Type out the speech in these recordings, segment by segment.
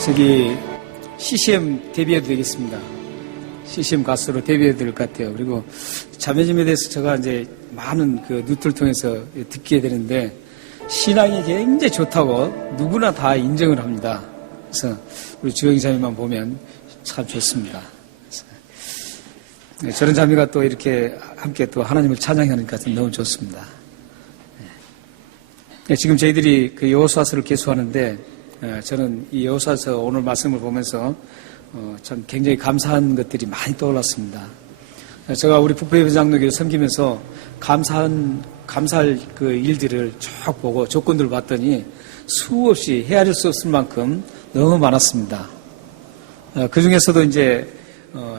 저기 CCM 데뷔해도 되겠습니다. CCM 가수로 데뷔해도 될 것 같아요. 그리고 자매님에 대해서 제가 이제 많은 그 뉴트를 통해서 듣게 되는데 신앙이 굉장히 좋다고 누구나 다 인정을 합니다. 그래서 우리 주영이 자매만 보면 참 좋습니다. 네, 저런 자매가 또 이렇게 함께 또 하나님을 찬양하니까 너무 좋습니다. 네, 지금 저희들이 그 여호수아서를 계수하는데 저는 이 여호수아서 오늘 말씀을 보면서 참 굉장히 감사한 것들이 많이 떠올랐습니다. 제가 우리 북부예배 장로교를 섬기면서 감사할 그 일들을 쭉 보고 조건들을 봤더니 수없이 헤아릴 수 없을 만큼 너무 많았습니다. 그 중에서도 이제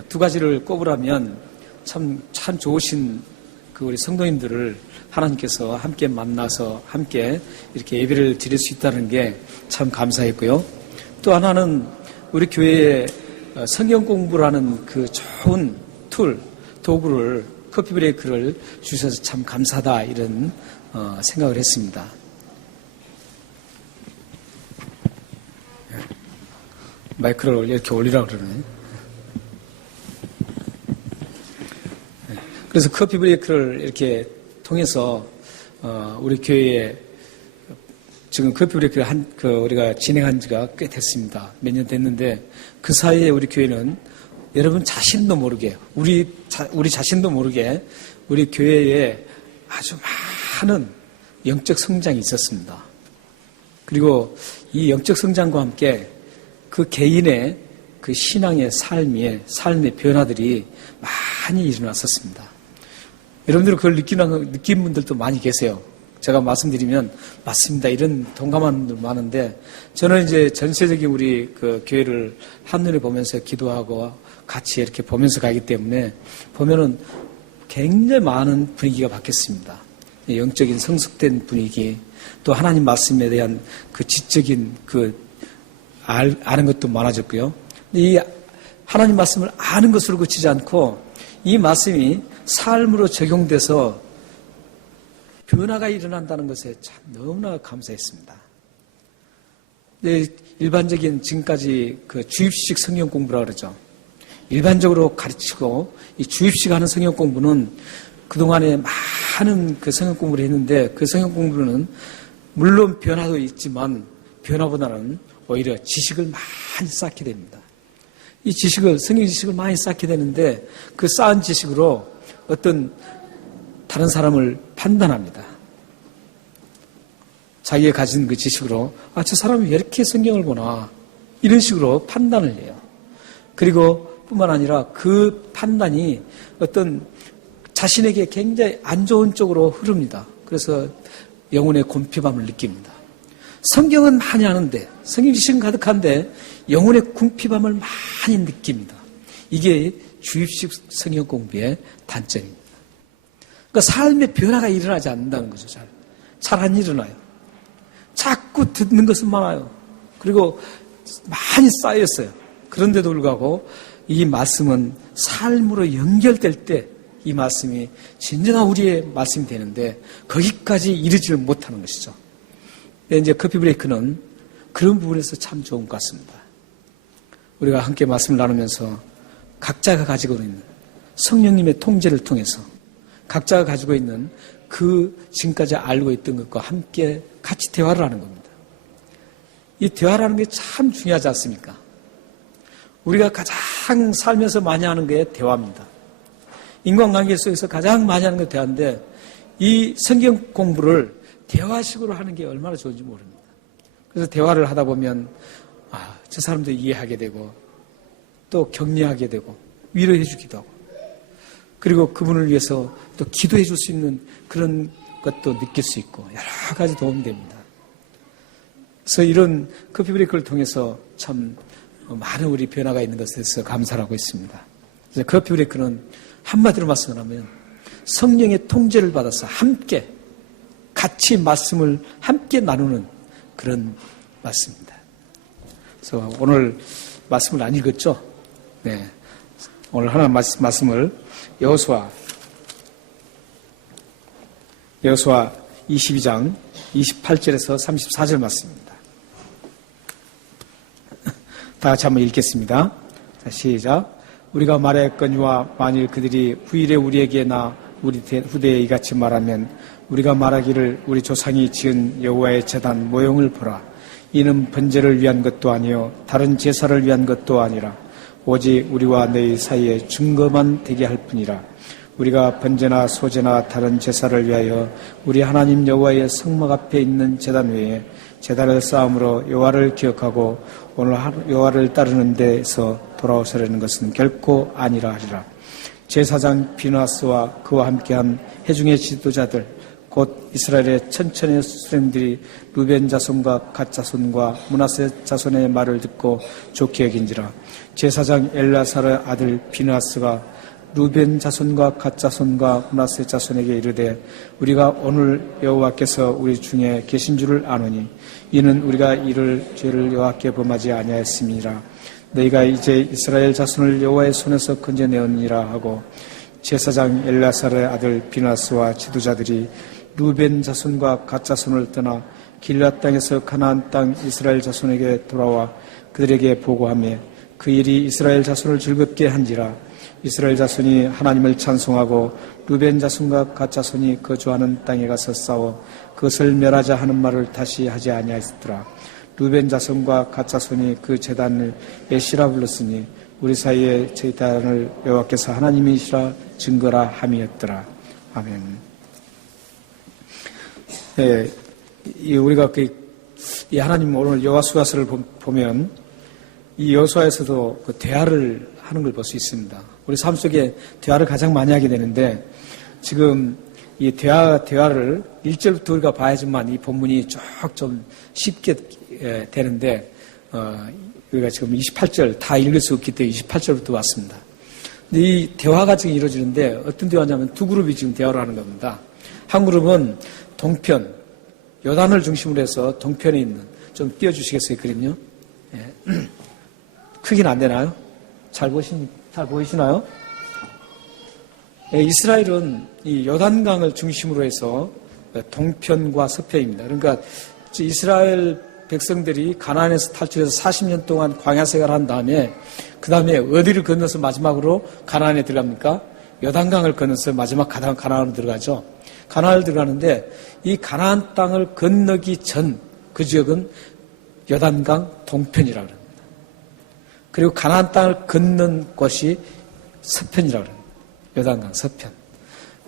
두 가지를 꼽으라면 참 좋으신 그 우리 성도님들을 하나님께서 함께 만나서 함께 이렇게 예배를 드릴 수 있다는 게 참 감사했고요. 또 하나는 우리 교회에 성경 공부라는 그 좋은 도구를 커피 브레이크를 주셔서 참 감사하다 이런 생각을 했습니다. 마이크를 이렇게 올리라고 그러네. 그래서 커피 브레이크를 이렇게 통해서 우리 교회에 지금 커피 브레이크를 우리가 진행한 지가 꽤 됐습니다. 몇 년 됐는데 그 사이에 우리 교회는 여러분 자신도 모르게 우리 자신도 모르게 우리 교회에 아주 많은 영적 성장이 있었습니다. 그리고 이 영적 성장과 함께 그 개인의 그 신앙의 삶의 변화들이 많이 일어났었습니다. 여러분들은 그걸 느낀 분들도 많이 계세요. 제가 말씀드리면 맞습니다. 이런 동감하는 분들 많은데 저는 이제 전체적인 우리 그 교회를 한눈에 보면서 기도하고 같이 이렇게 보면서 가기 때문에 보면은 굉장히 많은 분위기가 바뀌었습니다. 영적인 성숙된 분위기, 또 하나님 말씀에 대한 그 지적인 아는 것도 많아졌고요. 이 하나님 말씀을 아는 것으로 그치지 않고 이 말씀이 삶으로 적용돼서 변화가 일어난다는 것에 참 너무나 감사했습니다. 네, 일반적인 지금까지 그 주입식 성경 공부라 그러죠. 일반적으로 가르치고 이 주입식 하는 성경 공부는 그동안에 많은 그 성경 공부를 했는데 그 성경 공부는 물론 변화도 있지만 변화보다는 오히려 지식을 많이 쌓게 됩니다. 이 성경 지식을 많이 쌓게 되는데 그 쌓은 지식으로 어떤 다른 사람을 판단합니다. 자기가 가진 그 지식으로 저 사람이 왜 이렇게 성경을 보나 이런 식으로 판단을 해요. 그리고 뿐만 아니라 그 판단이 어떤 자신에게 굉장히 안 좋은 쪽으로 흐릅니다. 그래서 영혼의 궁핍함을 느낍니다. 성경은 많이 아는데 성경 지식은 가득한데 영혼의 궁핍함을 많이 느낍니다. 이게 주입식 성경 공부의 단점입니다. 그러니까 삶의 변화가 일어나지 않는다는 거죠. 잘 안 일어나요. 자꾸 듣는 것은 많아요. 그리고 많이 쌓였어요. 그런데도 불구하고 이 말씀은 삶으로 연결될 때 이 말씀이 진정한 우리의 말씀이 되는데 거기까지 이르지를 못하는 것이죠. 이제 커피 브레이크는 그런 부분에서 참 좋은 것 같습니다. 우리가 함께 말씀을 나누면서 각자가 가지고 있는 성령님의 통제를 통해서 각자가 가지고 있는 그 지금까지 알고 있던 것과 함께 같이 대화를 하는 겁니다. 이 대화라는 게 참 중요하지 않습니까? 우리가 가장 살면서 많이 하는 게 대화입니다. 인간관계 속에서 가장 많이 하는 게 대화인데 이 성경 공부를 대화식으로 하는 게 얼마나 좋은지 모릅니다. 그래서 대화를 하다 보면 저 사람도 이해하게 되고 또 격려하게 되고 위로해 주기도 하고 그리고 그분을 위해서 또 기도해 줄 수 있는 그런 것도 느낄 수 있고 여러 가지 도움이 됩니다. 그래서 이런 커피 브레이크를 통해서 참 많은 우리 변화가 있는 것에 대해서 감사를 하고 있습니다. 그래서 커피 브레이크는 한마디로 말씀하면 성령의 통제를 받아서 함께 같이 말씀을 함께 나누는 그런 말씀입니다. 그래서 오늘 말씀을 안 읽었죠? 네. 오늘 하나 말씀을 여호수아 22장 28절에서 34절 말씀입니다. 다 같이 한번 읽겠습니다. 자, 시작. 우리가 말하였거니와 만일 그들이 후일에 우리에게나 우리 후대에 이같이 말하면 우리가 말하기를 우리 조상이 지은 여호와의 제단 모형을 보라. 이는 번제를 위한 것도 아니요 다른 제사를 위한 것도 아니라 오직 우리와 너희 사이에 증거만 되게 할 뿐이라. 우리가 번제나 소제나 다른 제사를 위하여 우리 하나님 여호와의 성막 앞에 있는 제단 외에 제단을 쌓음으로 여호와를 기억하고 오늘 여호와를 따르는 데서 돌아오시려는 것은 결코 아니라 하리라. 제사장 비누아스와 그와 함께한 회중의 지도자들 곧 이스라엘의 천천의 수령들이 루벤 자손과 갓 자손과 므낫세 자손의 말을 듣고 좋게 여긴지라. 제사장 엘라사의 아들 비누아스가 루벤 자손과 갓 자손과 므낫세 자손에게 이르되 우리가 오늘 여호와께서 우리 중에 계신 줄을 아노니 이는 우리가 이를 죄를 여호와께 범하지 아니하였음이니라. 너희가 이제 이스라엘 자손을 여호와의 손에서 건져내었니라 하고 제사장 엘라사의 아들 비누아스와 지도자들이 루벤 자손과 갓 자손을 떠나 길앗 땅에서 가나안 땅 이스라엘 자손에게 돌아와 그들에게 보고하며 그 일이 이스라엘 자손을 즐겁게 한지라. 이스라엘 자손이 하나님을 찬송하고 루벤 자손과 갓 자손이 거주하는 땅에 가서 싸워 그것을 멸하자 하는 말을 다시 하지 아니하였더라. 루벤 자손과 갓 자손이 그 제단을 에시라 불렀으니 우리 사이에 제단을 여호와께서 하나님이시라 증거라 함이었더라. 아멘. 네, 우리가 이 하나님 오늘 여호수아서를 보면 이 여호수아에서도 그 대화를 하는 걸 볼 수 있습니다. 우리 삶 속에 대화를 가장 많이 하게 되는데 지금 이 대화를 1절부터 우리가 봐야지만 이 본문이 쭉 좀 쉽게 되는데 우리가 지금 28절 다 읽을 수 없기 때문에 28절부터 왔습니다. 근데 이 대화가 지금 이루어지는데 어떤 대화냐면 두 그룹이 지금 대화를 하는 겁니다. 한 그룹은 동편, 요단을 중심으로 해서 동편에 있는, 좀 띄워주시겠어요, 그림요? 예. 크긴 안 되나요? 잘 보이시나요? 예, 이스라엘은 이 요단강을 중심으로 해서 동편과 서편입니다. 그러니까 이스라엘 백성들이 가나안에서 탈출해서 40년 동안 광야 생활을 한 다음에 그 다음에 어디를 건너서 마지막으로 가나안에 들어갑니까? 요단강을 건너서 마지막 가나안으로 들어가죠. 가나안을 들어가는데 이 가나안 땅을 건너기 전 그 지역은 요단강 동편이라고 합니다. 그리고 가나안 땅을 건넌 곳이 서편이라고 합니다. 요단강 서편.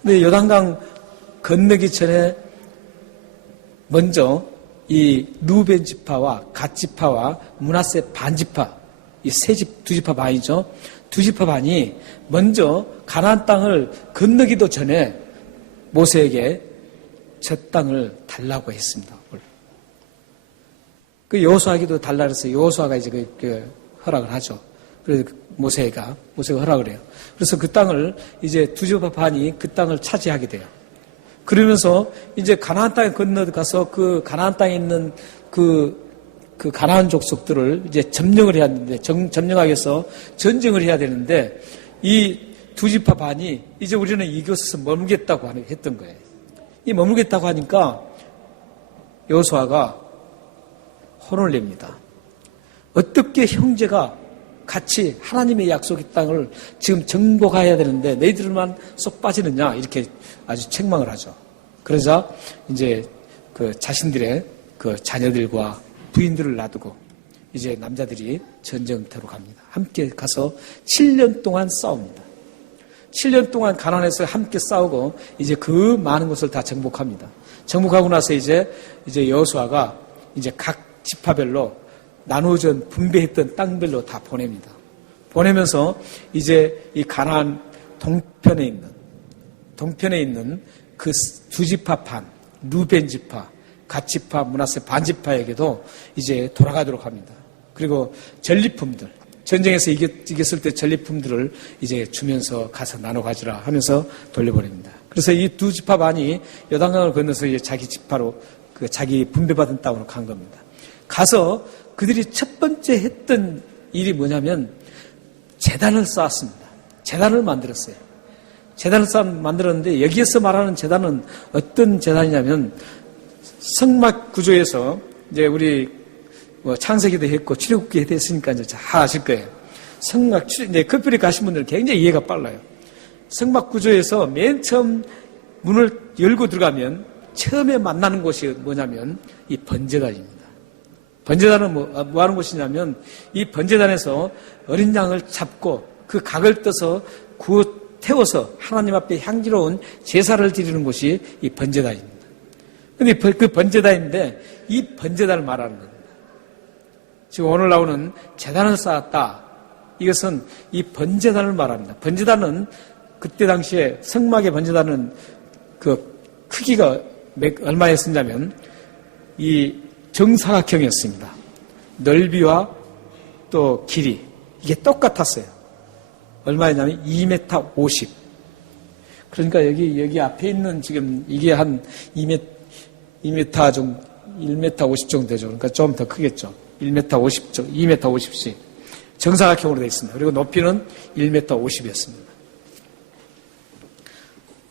근데 요단강 건너기 전에 먼저 이 루벤 지파와 갓 지파와 므낫세 반 지파, 이 두 지파 반이죠. 두 지파 반이 먼저 가나안 땅을 건너기도 전에 모세에게 저 땅을 달라고 했습니다. 그 여호수아에게도 달라 그래서 여호수아가 이제 그 허락을 하죠. 그래서 모세가 허락을 해요. 그래서 그 땅을 이제 두 지파 반이 그 땅을 차지하게 돼요. 그러면서 이제 가나안 땅에 건너가서 그 가나안 땅에 있는 그 가나안 족속들을 이제 점령을 해야 하는데 점령하기 위해서 전쟁을 해야 되는데 이 두 지파 반이 이제 우리는 이곳에서 머물겠다고 했던 거예요. 이 머물겠다고 하니까 여호수아가 혼을 냅니다. 어떻게 형제가 같이 하나님의 약속의 땅을 지금 정복해야 되는데 너희들만 쏙 빠지느냐 이렇게 아주 책망을 하죠. 그러자 이제 그 자신들의 그 자녀들과 부인들을 놔두고 이제 남자들이 전쟁터로 갑니다. 함께 가서 7년 동안 싸웁니다. 7년 동안 가나안에서 함께 싸우고 이제 그 많은 곳을 다 정복합니다. 정복하고 나서 이제 여호수아가 이제 각 지파별로 나누어져 분배했던 땅별로 다 보냅니다. 보내면서 이제 이 가나안 동편에 있는 그 두 지파 반, 루벤 지파, 갓 지파, 므낫세 반 지파에게도 이제 돌아가도록 합니다. 그리고 전리품들, 전쟁에서 이겼을 때 전리품들을 이제 주면서 가서 나눠 가지라 하면서 돌려보냅니다. 그래서 이 두 지파 반이 요단강을 건너서 이제 자기 지파로 그 자기 분배받은 땅으로 간 겁니다. 가서 그들이 첫 번째 했던 일이 뭐냐면 제단을 쌓았습니다. 제단을 만들었어요. 제단을 만들었는데 여기에서 말하는 제단은 어떤 제단이냐면 성막 구조에서 이제 우리 뭐 창세기도 했고 출애굽기도 했으니까 이제 잘 아실 거예요. 성막 이제 커플이 가신 분들은 굉장히 이해가 빨라요. 성막 구조에서 맨 처음 문을 열고 들어가면 처음에 만나는 곳이 뭐냐면 이 번제단입니다. 번제단은 뭐 하는 곳이냐면 이 번제단에서 어린 양을 잡고 그 각을 떠서 구워 태워서 하나님 앞에 향기로운 제사를 드리는 곳이 이 번제단입니다. 근데 그 번제단인데 이 번제단을 말하는 겁니다. 지금 오늘 나오는 제단을 쌓았다. 이것은 이 번제단을 말합니다. 번제단은 그때 당시에 성막의 번제단은 그 크기가 얼마였었냐면 이 정사각형이었습니다. 넓이와 또 길이 이게 똑같았어요. 얼마였냐면 2m 50. 그러니까 여기 앞에 있는 지금 이게 한 2m 정도, 1m 50 정도 되죠. 그러니까 좀 더 크겠죠. 1m 50 정도, 2m 50씩. 정사각형으로 되어 있습니다. 그리고 높이는 1m 50이었습니다.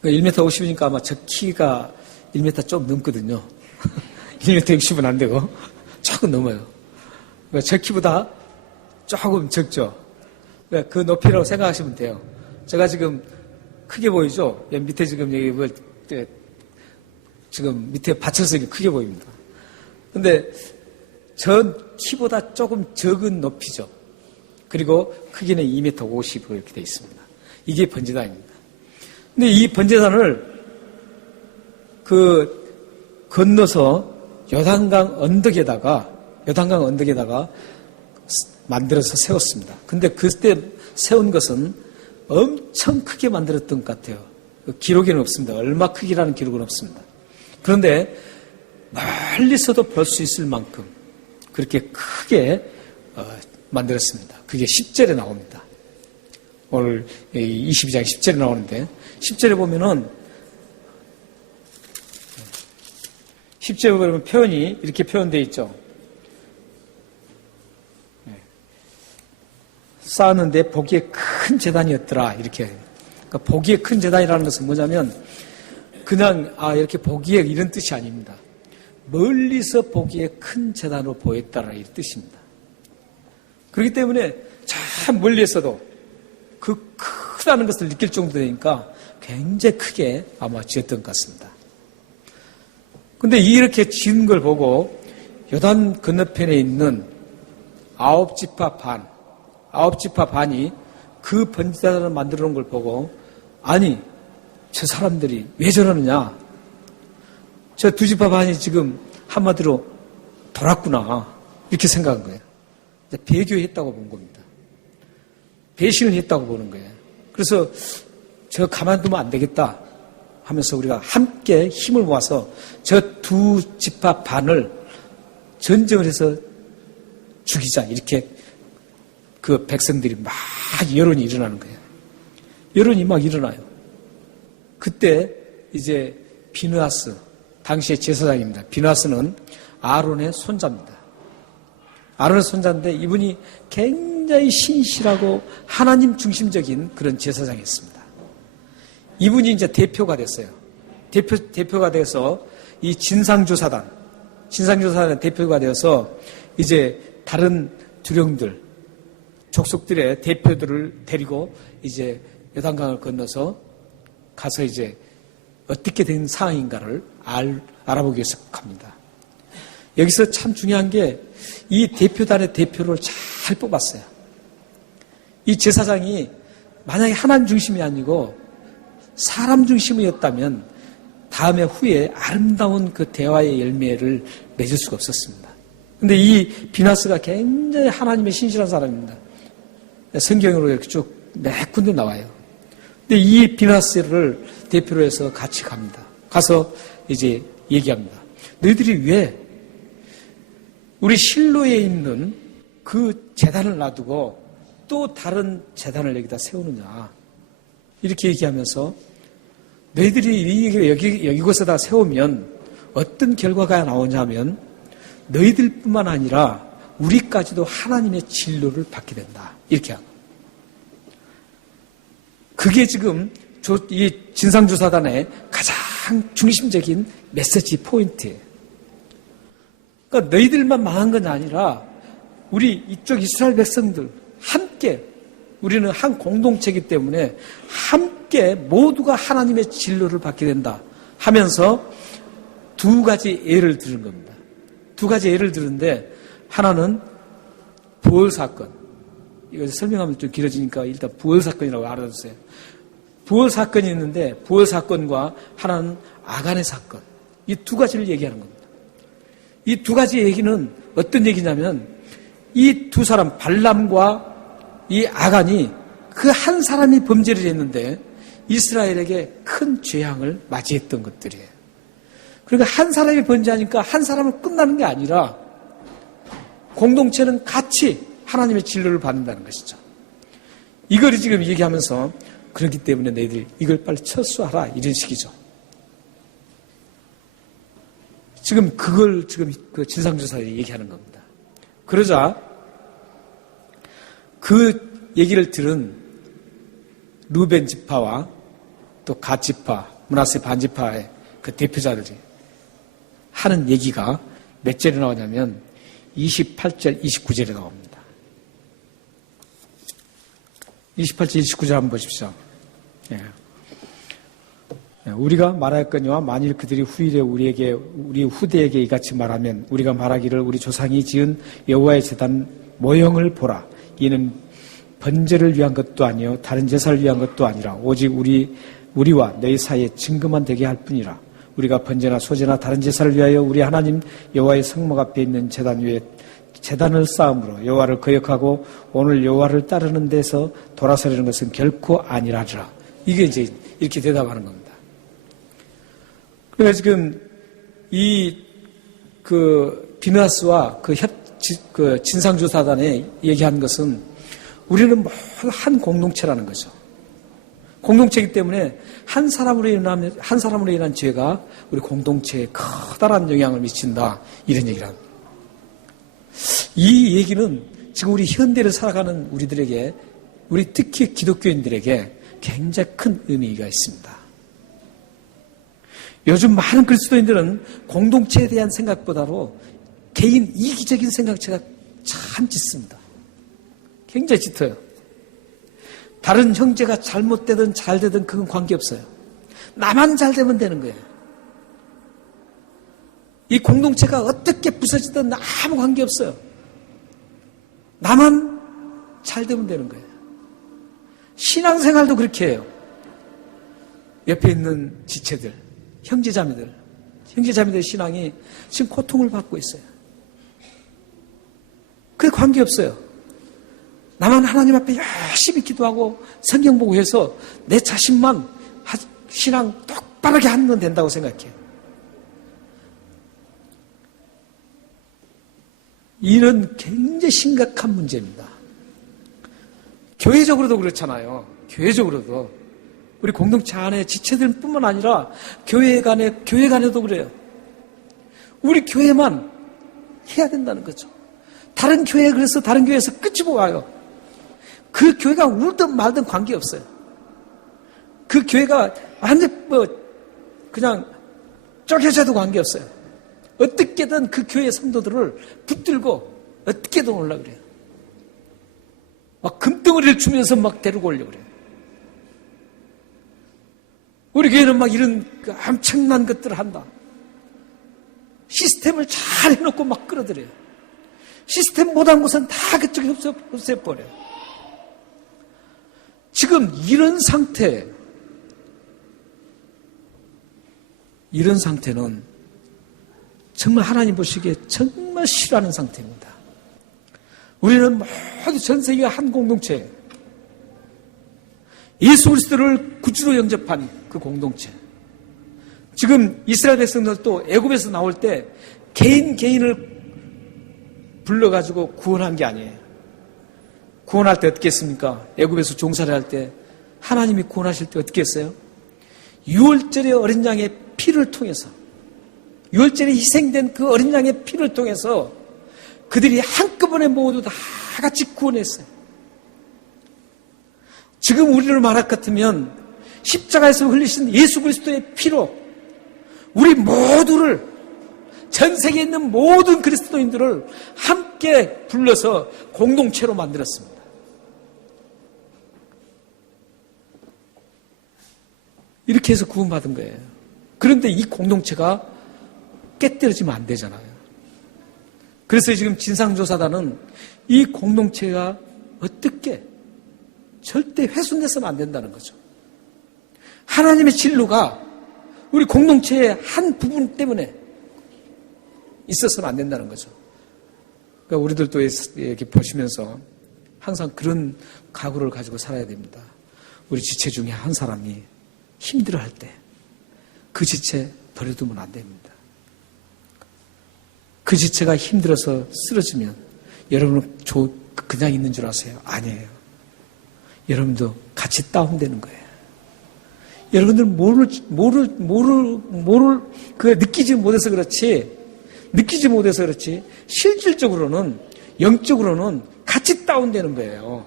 1m 50이니까 아마 저 키가 1m 좀 넘거든요. 1m 60은 안 되고 조금 넘어요. 저 키보다 조금 적죠. 그 높이라고 생각하시면 돼요. 제가 지금 크게 보이죠? 밑에 지금 여기 뭐 지금 밑에 받쳐서 크게 보입니다. 근데 전 키보다 조금 적은 높이죠. 그리고 크기는 2m 50으로 이렇게 되어 있습니다. 이게 번제단입니다. 근데 이 번제단을 건너서 요단강 언덕에다가 만들어서 세웠습니다. 근데 그때 세운 것은 엄청 크게 만들었던 것 같아요. 기록에는 없습니다. 얼마 크기라는 기록은 없습니다. 그런데 멀리서도 볼 수 있을 만큼 그렇게 크게 만들었습니다. 그게 10절에 나옵니다. 오늘 22장 10절에 나오는데 10절에 보면은 10절에 보면 표현이 이렇게 표현되어 있죠. 쌓았는데 보기에 큰 제단이었더라. 이렇게. 그러니까 보기에 큰 제단이라는 것은 뭐냐면 그냥 이렇게 보기에 이런 뜻이 아닙니다. 멀리서 보기에 큰 제단으로 보였다라 이 뜻입니다. 그렇기 때문에 참 멀리에서도 그 크다는 것을 느낄 정도 되니까 굉장히 크게 아마 지었던 것 같습니다. 근데 이렇게 지은 걸 보고 요단 건너편에 있는 9지파 반이 그 번제단을 만들어 놓은 걸 보고 아니 저 사람들이 왜 저러느냐, 저 2지파 반이 지금 한마디로 돌았구나 이렇게 생각한 거예요. 배교했다고 본 겁니다. 배신을 했다고 보는 거예요. 그래서 저 가만두면 안 되겠다 하면서 우리가 함께 힘을 모아서 저 2지파 반을 전쟁을 해서 죽이자 이렇게 그 백성들이 막 여론이 일어나는 거예요. 여론이 막 일어나요. 그때 이제 비느하스, 당시의 제사장입니다. 비느하스는 아론의 손자입니다. 아론의 손자인데 이분이 굉장히 신실하고 하나님 중심적인 그런 제사장이었습니다. 이분이 이제 대표가 됐어요. 대표가 돼서 이 진상조사단의 대표가 되어서 이제 다른 두령들, 족속들의 대표들을 데리고 이제 요단강을 건너서 가서 이제 어떻게 된 상황인가를 알아보기 위해서 갑니다. 여기서 참 중요한 게 이 대표단의 대표를 잘 뽑았어요. 이 제사장이 만약에 하나님 중심이 아니고 사람 중심이었다면 후에 아름다운 그 대화의 열매를 맺을 수가 없었습니다. 그런데 이 비나스가 굉장히 하나님의 신실한 사람입니다. 성경으로 이렇게 쭉 몇 군데 나와요. 근데 이 비나스를 대표로 해서 같이 갑니다. 가서 이제 얘기합니다. 너희들이 왜 우리 실로에 있는 그 제단을 놔두고 또 다른 제단을 여기다 세우느냐. 이렇게 얘기하면서 너희들이 여기곳에다 세우면 어떤 결과가 나오냐면 너희들뿐만 아니라 우리까지도 하나님의 진로를 받게 된다. 이렇게 하고. 그게 지금 이 진상조사단의 가장 중심적인 메시지 포인트예요. 그러니까 너희들만 망한 건 아니라 우리 이쪽 이스라엘 백성들 함께 우리는 한 공동체이기 때문에 함께 모두가 하나님의 진로를 받게 된다 하면서 두 가지 예를 들은 겁니다. 두 가지 예를 들은데 하나는 부활 사건. 이거 설명하면 좀 길어지니까 일단 부활 사건이라고 알아두세요. 부활 사건이 있는데 부활 사건과 하나는 아간의 사건. 이 두 가지를 얘기하는 겁니다. 이 두 가지 얘기는 어떤 얘기냐면 이 두 사람 발람과 이 아간이 그 한 사람이 범죄를 했는데 이스라엘에게 큰 재앙을 맞이했던 것들이에요. 그러니까 한 사람이 범죄하니까 한 사람은 끝나는 게 아니라 공동체는 같이 하나님의 진로를 받는다는 것이죠. 이걸 지금 얘기하면서 그렇기 때문에 너희들 이걸 빨리 철수하라 이런 식이죠. 지금 그걸 지금 그 진상조사에 얘기하는 겁니다. 그러자 그 얘기를 들은 루벤 지파와 또 갓 지파, 므낫세 반 지파의 그 대표자들이 하는 얘기가 몇 절에 나오냐면 28절, 29절에 나옵니다. 28절, 29절 한번 보십시오. 예. 우리가 말하였거니와 만일 그들이 후일에 우리 후대에게 이같이 말하면 우리가 말하기를 우리 조상이 지은 여호와의 제단 모형을 보라. 이는 번제를 위한 것도 아니요 다른 제사를 위한 것도 아니라 오직 우리와 너희 사이에 증거만 되게 할 뿐이라. 우리가 번제나 소제나 다른 제사를 위하여 우리 하나님 여호와의 성막 앞에 있는 제단 위에 제단을 쌓음으로 여호와를 거역하고 오늘 여호와를 따르는 데서 돌아서려는 것은 결코 아니라리라. 이게 이제 이렇게 대답하는 겁니다. 그러니까 지금 비느하스와 그 진상조사단에 얘기한 것은 우리는 모두 한 공동체라는 거죠. 공동체이기 때문에 한 사람으로 인한 죄가 우리 공동체에 커다란 영향을 미친다. 이런 얘기를 합니다. 이 얘기는 지금 우리 현대를 살아가는 우리들에게, 우리 특히 기독교인들에게 굉장히 큰 의미가 있습니다. 요즘 많은 그리스도인들은 공동체에 대한 생각보다도 개인 이기적인 생각체가 참 짙습니다. 굉장히 짙어요. 다른 형제가 잘못되든 잘되든 그건 관계없어요. 나만 잘 되면 되는 거예요. 이 공동체가 어떻게 부서지든 아무 관계없어요. 나만 잘 되면 되는 거예요. 신앙생활도 그렇게 해요. 옆에 있는 지체들, 형제자매들 신앙이 지금 고통을 받고 있어요. 그게 관계없어요. 나만 하나님 앞에 열심히 기도하고 성경 보고 해서 내 자신만 신앙 똑바르게 하면 된다고 생각해요. 이런 굉장히 심각한 문제입니다. 교회적으로도 그렇잖아요. 교회적으로도. 우리 공동체 안에 지체들뿐만 아니라 교회 간에도 그래요. 우리 교회만 해야 된다는 거죠. 다른 교회 그래서 다른 교회에서 끄집어 와요. 그 교회가 울든 말든 관계없어요. 그 교회가 완전 그냥 쪼개져도 관계없어요. 어떻게든 그 교회 성도들을 붙들고 어떻게든 오려고 그래요. 막 금덩어리를 주면서 막 데리고 오려고 그래요. 우리 교회는 막 이런 엄청난 것들을 한다. 시스템을 잘 해놓고 막 끌어들여요. 시스템 못한 곳은 다 그쪽에 없애버려요. 지금 이런 상태는 정말 하나님 보시기에 정말 싫어하는 상태입니다. 우리는 모두 전 세계가 한 공동체예요. 예수 그리스도를 구주로 영접한 그 공동체. 지금 이스라엘 백성들도 애굽에서 나올 때 개인을 불러가지고 구원한 게 아니에요. 구원할 때 어떻게 했습니까? 애굽에서 종살이 할 때 하나님이 구원하실 때 어떻게 했어요? 유월절의 어린 양의 피를 통해서, 유월절에 희생된 그 어린 양의 피를 통해서 그들이 한꺼번에 모두 다 같이 구원했어요. 지금 우리를 말할 것 같으면 십자가에서 흘리신 예수 그리스도의 피로 우리 모두를 전 세계에 있는 모든 그리스도인들을 함께 불러서 공동체로 만들었습니다. 이렇게 해서 구원받은 거예요. 그런데 이 공동체가 깨뜨려지면 안 되잖아요. 그래서 지금 진상조사단은 이 공동체가 어떻게 절대 훼손돼서는 안 된다는 거죠. 하나님의 진로가 우리 공동체의 한 부분 때문에 있어서는 안 된다는 거죠. 그러니까 우리들도 이렇게 보시면서 항상 그런 각오를 가지고 살아야 됩니다. 우리 지체 중에 한 사람이 힘들어할 때 그 지체 버려두면 안 됩니다. 그 지체가 힘들어서 쓰러지면 여러분은 그냥 있는 줄 아세요? 아니에요. 여러분도 같이 다운되는 거예요. 여러분들 느끼지 못해서 그렇지, 실질적으로는, 영적으로는 같이 다운되는 거예요.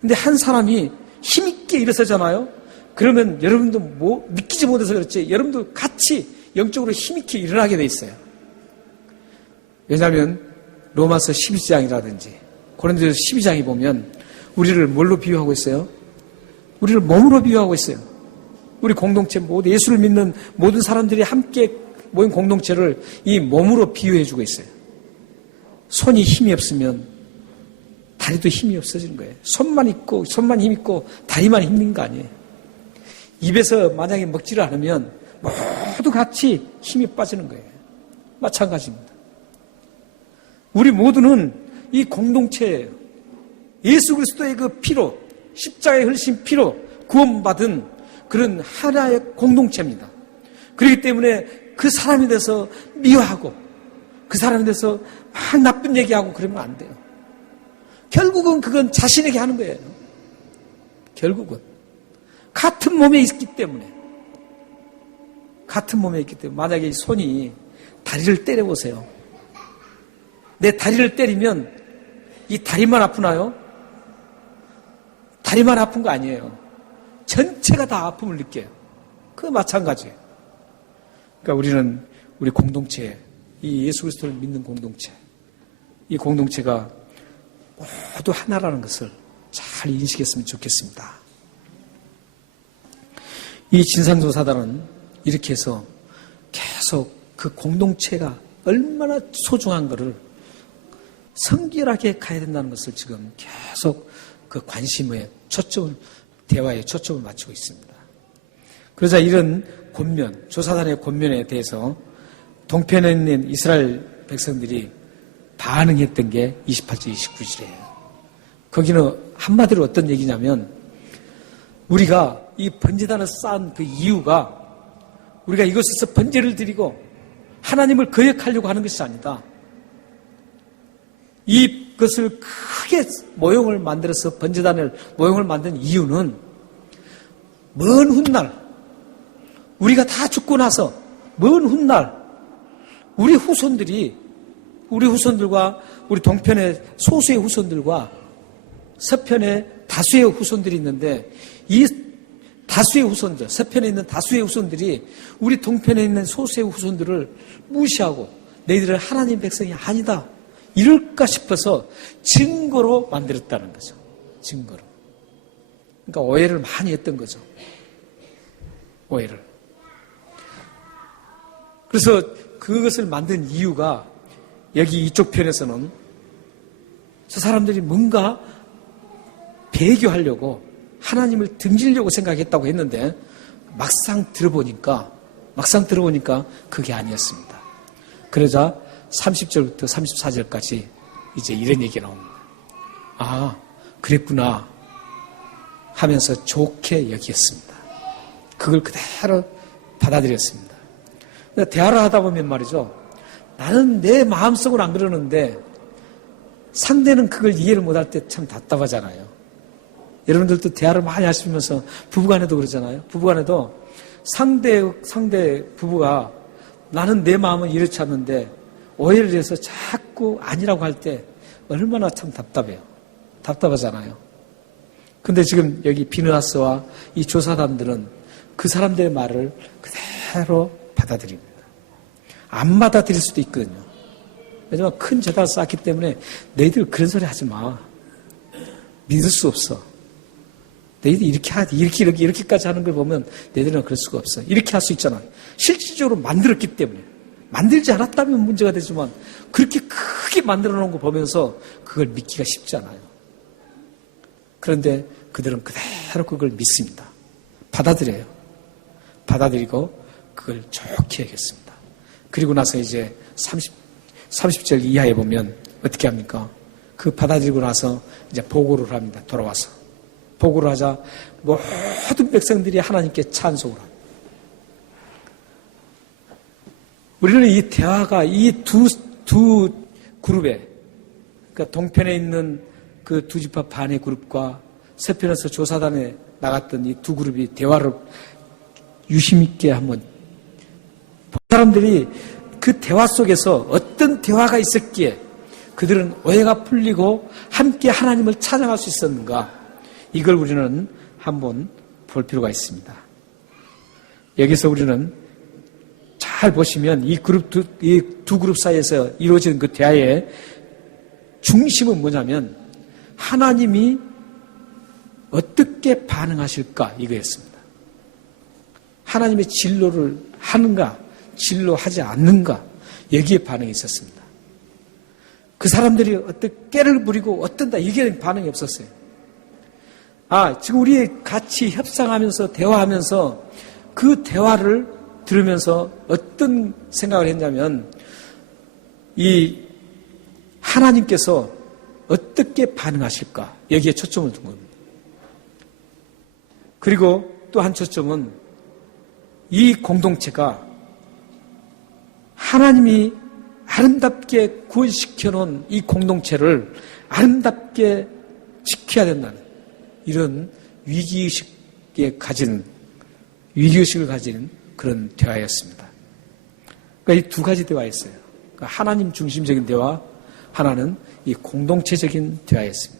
근데 한 사람이 힘있게 일어서잖아요? 그러면 여러분도 느끼지 못해서 그렇지, 여러분도 같이 영적으로 힘있게 일어나게 돼 있어요. 왜냐하면, 로마서 12장이라든지, 고린도서 12장에 보면, 우리를 뭘로 비유하고 있어요? 우리를 몸으로 비유하고 있어요. 우리 공동체 모두 예수를 믿는 모든 사람들이 함께 모인 공동체를 이 몸으로 비유해주고 있어요. 손이 힘이 없으면 다리도 힘이 없어지는 거예요. 손만 힘 있고 다리만 힘든 거 아니에요. 입에서 만약에 먹지를 않으면 모두 같이 힘이 빠지는 거예요. 마찬가지입니다. 우리 모두는 이 공동체예요. 예수 그리스도의 그 피로, 십자가의 흘리신 피로 구원받은 그런 하나의 공동체입니다. 그렇기 때문에 그 사람에 대해서 미워하고 그 사람에 대해서 막 나쁜 얘기하고 그러면 안 돼요. 결국은 그건 자신에게 하는 거예요. 결국은 같은 몸에 있기 때문에 만약에 이 손이 다리를 때려보세요. 내 다리를 때리면 이 다리만 아프나요? 다리만 아픈 거 아니에요. 전체가 다 아픔을 느껴요. 그거 마찬가지예요. 그러니까 우리는 우리 공동체, 이 예수 그리스도를 믿는 공동체, 이 공동체가 모두 하나라는 것을 잘 인식했으면 좋겠습니다. 이 진상조사단은 이렇게 해서 계속 그 공동체가 얼마나 소중한 것을 성결하게 가야 된다는 것을 지금 계속 그 관심에 대화에 초점을 맞추고 있습니다. 그러자 이런 권면, 조사단의 권면에 대해서 동편에 있는 이스라엘 백성들이 반응했던 게 28절, 29절이에요. 거기는 한마디로 어떤 얘기냐면 우리가 이 번제단을 쌓은 그 이유가 우리가 이것에서 번제를 드리고 하나님을 거역하려고 하는 것이 아니다. 이것을 크게 모형을 만들어서 번제단을 모형을 만든 이유는 먼 훗날 우리가 다 죽고 나서 먼 훗날 우리 후손들과 우리 동편의 소수의 후손들과 서편의 다수의 후손들이 있는데 이 다수의 후손들, 서편에 있는 다수의 후손들이 우리 동편에 있는 소수의 후손들을 무시하고 너희들은 하나님 백성이 아니다. 이럴까 싶어서 증거로 만들었다는 거죠. 증거로. 그러니까 오해를 많이 했던 거죠. 오해를. 그래서 그것을 만든 이유가 여기 이쪽 편에서는 저 사람들이 뭔가 배교하려고 하나님을 등지려고 생각했다고 했는데 막상 들어보니까 그게 아니었습니다. 그러자 30절부터 34절까지 이제 이런 얘기가 나옵니다. 아, 그랬구나 하면서 좋게 여기었습니다. 그걸 그대로 받아들였습니다. 대화를 하다 보면 말이죠. 나는 내 마음속은 안 그러는데 상대는 그걸 이해를 못할 때 참 답답하잖아요. 여러분들도 대화를 많이 하시면서 부부간에도 그러잖아요. 부부간에도 상대 부부가 나는 내 마음은 이렇지 않는데 오해를 해서 자꾸 아니라고 할 때 얼마나 참 답답해요. 답답하잖아요. 근데 지금 여기 비느하스와 이 조사단들은 그 사람들의 말을 그대로 받아들입니다. 안 받아들일 수도 있거든요. 왜냐면 큰 재단을 쌓기 때문에 너희들 그런 소리 하지 마. 믿을 수 없어. 너희들 이렇게까지 하는 걸 보면 너희들은 그럴 수가 없어. 이렇게 할 수 있잖아. 실질적으로 만들었기 때문에. 만들지 않았다면 문제가 되지만 그렇게 크게 만들어 놓은 거 보면서 그걸 믿기가 쉽지 않아요. 그런데 그들은 그대로 그걸 믿습니다. 받아들여요. 받아들이고 그걸 좋게 여겼습니다. 그리고 나서 이제 30절 이하에 보면 어떻게 합니까? 그 받아들이고 나서 이제 보고를 합니다. 돌아와서. 보고를 하자 모든 백성들이 하나님께 찬송을 합니다. 우리는 이 대화가 이 두 그룹에, 그러니까 동편에 있는 그 두 지파 반의 그룹과 서편에서 조사단에 나갔던 이 두 그룹이 대화를 유심 있게 한번 본 사람들이 그 대화 속에서 어떤 대화가 있었기에 그들은 오해가 풀리고 함께 하나님을 찬양할 수 있었는가, 이걸 우리는 한번 볼 필요가 있습니다. 여기서 우리는 잘 보시면 이 두 그룹 사이에서 이루어진 그 대화의 중심은 뭐냐면 하나님이 어떻게 반응하실까 이거였습니다. 하나님의 진로를 하는가 진로하지 않는가 여기에 반응이 있었습니다. 그 사람들이 어떤 깨를 부리고 어떤다 이게 반응이 없었어요. 지금 우리 같이 협상하면서 대화하면서 그 대화를 들으면서 어떤 생각을 했냐면 이 하나님께서 어떻게 반응하실까 여기에 초점을 둔 겁니다. 그리고 또 한 초점은 이 공동체가 하나님이 아름답게 구원시켜 놓은 이 공동체를 아름답게 지켜야 된다는 이런 위기의식을 가진 그런 대화였습니다. 그러니까 이 두 가지 대화였어요. 그러니까 하나님 중심적인 대화, 하나는 이 공동체적인 대화였습니다.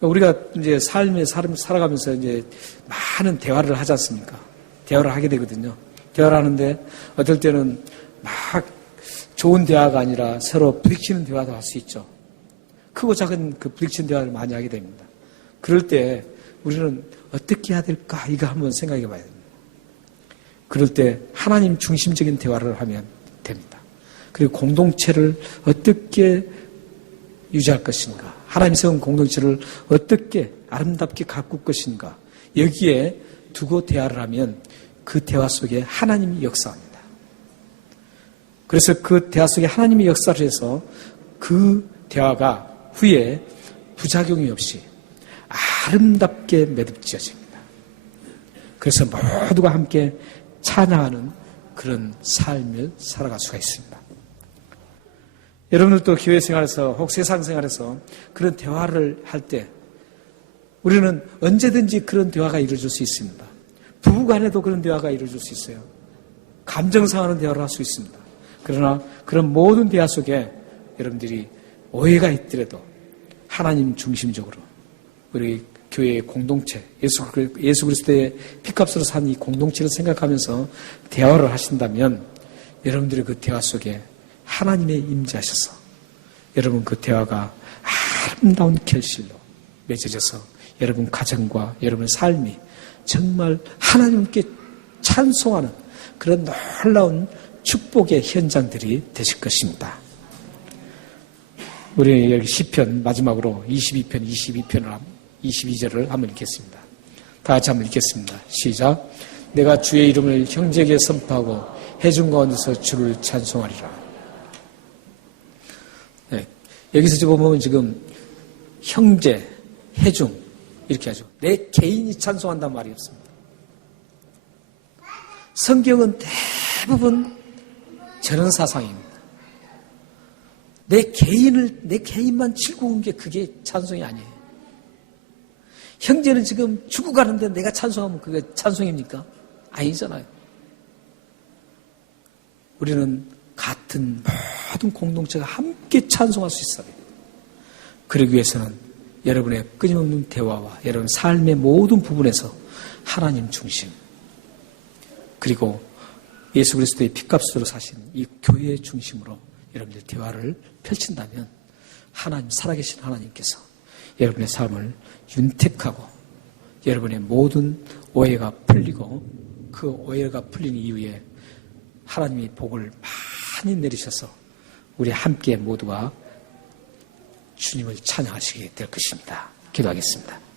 우리가 이제 삶에 살아가면서 이제 많은 대화를 하지 않습니까? 대화를 하게 되거든요. 대화를 하는데 어떨 때는 막 좋은 대화가 아니라 서로 부딪히는 대화도 할 수 있죠. 크고 작은 그 부딪히는 대화를 많이 하게 됩니다. 그럴 때 우리는 어떻게 해야 될까? 이거 한번 생각해 봐야 됩니다. 그럴 때 하나님 중심적인 대화를 하면 됩니다. 그리고 공동체를 어떻게 유지할 것인가? 하나님 세운 공동체를 어떻게 아름답게 가꿀 것인가? 여기에 두고 대화를 하면 그 대화 속에 하나님이 역사합니다. 그래서 그 대화 속에 하나님이 역사를 해서 그 대화가 후에 부작용이 없이 아름답게 매듭지어집니다. 그래서 모두가 함께 찬양하는 그런 삶을 살아갈 수가 있습니다. 여러분들도 교회 생활에서 혹 세상 생활에서 그런 대화를 할 때 우리는 언제든지 그런 대화가 이루어질 수 있습니다. 부부간에도 그런 대화가 이루어질 수 있어요. 감정 상하는 대화를 할 수 있습니다. 그러나 그런 모든 대화 속에 여러분들이 오해가 있더라도 하나님 중심적으로 우리 교회의 공동체, 예수 그리스도의 피값으로 산 이 공동체를 생각하면서 대화를 하신다면 여러분들의 그 대화 속에 하나님의 임재하셔서 여러분 그 대화가 아름다운 결실로 맺어져서 여러분 가정과 여러분의 삶이 정말 하나님께 찬송하는 그런 놀라운 축복의 현장들이 되실 것입니다. 우리 여기 시편 마지막으로 22절을 한번 읽겠습니다. 다 같이 한번 읽겠습니다. 시작. 내가 주의 이름을 형제에게 선포하고 회중 가운데서 주를 찬송하리라. 네, 여기서 지금 보면 지금 형제, 회중 이렇게 하죠. 내 개인이 찬송한다는 말이 없습니다. 성경은 대부분 저런 사상입니다. 내 개인만 즐거운 게 그게 찬송이 아니에요. 형제는 지금 죽어가는데 내가 찬송하면 그게 찬송입니까? 아니잖아요. 우리는 같은 모든 공동체가 함께 찬송할 수 있어요. 그러기 위해서는 여러분의 끊임없는 대화와 여러분 삶의 모든 부분에서 하나님 중심 그리고 예수 그리스도의 피값으로 사신 이 교회의 중심으로 여러분들 대화를 펼친다면 하나님, 살아계신 하나님께서 여러분의 삶을 윤택하고 여러분의 모든 오해가 풀리고 그 오해가 풀린 이후에 하나님의 복을 많이 내리셔서 우리 함께 모두가 주님을 찬양하시게 될 것입니다. 기도하겠습니다.